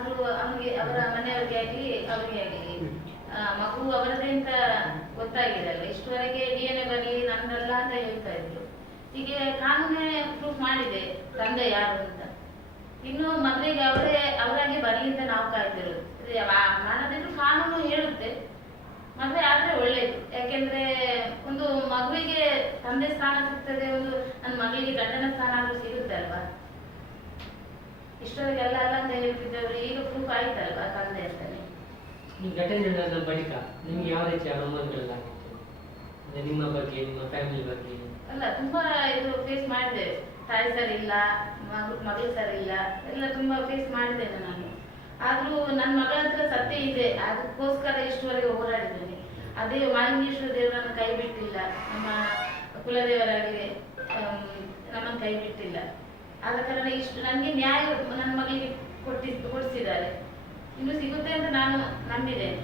ಆದ್ರೂ ಅವನಿಗೆ ಅವರ ಮನೆಯವರಿಗೆ ಆಗಲಿ ಅವರಿಗೆ ಆಗಲಿ ಮಗು ಅವರದೇ ಅಂತ ಗೊತ್ತಾಗಿರಲ್ಲ. ಇಷ್ಟುವರೆಗೆ DNA ಬರಲಿ ನಂದಲ್ಲ ಅಂತ ಹೇಳ್ತಾ ಇದ್ರು. ಹೀಗೆ ಕಾನೂನೇ ಪ್ರೂಫ್ ಮಾಡಿದೆ ತಂದೆ ಯಾರು ಅಂತ. ಇನ್ನು ಮದುವೆಗೆ ಅವರಾಗೆ ಬರಲಿ ಅಂತ ನಾವು ಕಾಯ್ತಿರೋದು. ಮಾಡದಿದ್ರು ಕಾನೂನು ಹೇಳುತ್ತೆ ಮದುವೆ ಆದ್ರೆ ಒಳ್ಳೇದು. ಯಾಕೆಂದ್ರೆ ಒಂದು ಮಗುವಿಗೆ ತಂದೆ ಸ್ಥಾನ ಸಿಗ್ತದೆ, ಒಂದು ನನ್ನ ಮಗಳಿಗೆ ಗಂಡನ ಸ್ಥಾನ ಆದ್ರೂ ಸಿಗುತ್ತೆ ಅಲ್ವಾ. ಇಷ್ಟವರೆಗೆ ಅಲ್ಲ ಅಲ್ಲ ಅಂತ ಹೇಳ್ತಿದ್ದವರು ಈಗ ಪ್ರೂಫ್ ಆಯ್ತಲ್ವಾ ತಂದೆ ಅಂತಾನೆ. ಈ ಘಟನೆ ನಡೆದ ಬಳಿಕ ನಿಮ್ಗೆ ಯಾವ ರೀತಿಯ ಅನುಭವಗಳಾಗಿತ್ತು? ಅಂದ್ರೆ ನಿಮ್ಮ ಬಗ್ಗೆ, ನಿಮ್ಮ ಫ್ಯಾಮಿಲಿ ಬಗ್ಗೆ? ಅಲ್ಲ, ತುಂಬಾ ಇದು ಫೇಸ್ ಮಾಡಿದೆ. ತಾಯಿ ಸರಿ ಇಲ್ಲ, ಮಗಳು ಸರಿ ಇಲ್ಲ, ಎಲ್ಲ ತುಂಬಾ ಫೇಸ್ ಮಾಡಿದ್ದೇನೆ ನಾನು. ಆದ್ರೂ ನನ್ನ ಮಗಳ ಹತ್ರ ಸತ್ಯ ಇದೆ, ಅದಕ್ಕೋಸ್ಕರ ಇಷ್ಟುವರೆಗೆ ಹೋರಾಡಿದ್ದೇನೆ. ಅದೇ ಮಾಲಿಂಗೇಶ್ವರ ದೇವರನ್ನು ಕೈ ಬಿಟ್ಟಿಲ್ಲ, ನಮ್ಮ ಕುಲದೇವರಾಗಲಿ ನಮ್ಮನ್ನು ಕೈ ಬಿಟ್ಟಿಲ್ಲ. ಆದ ಕಾರಣ ಇಷ್ಟು ನನಗೆ ನ್ಯಾಯ ನನ್ನ ಮಗಳಿಗೆ ಕೊಡಿಸಿದ್ದಾರೆ. ಇನ್ನು ಸಿಗುತ್ತೆ ಅಂತ ನಾನು ನಂಬಿದ್ದೇನೆ.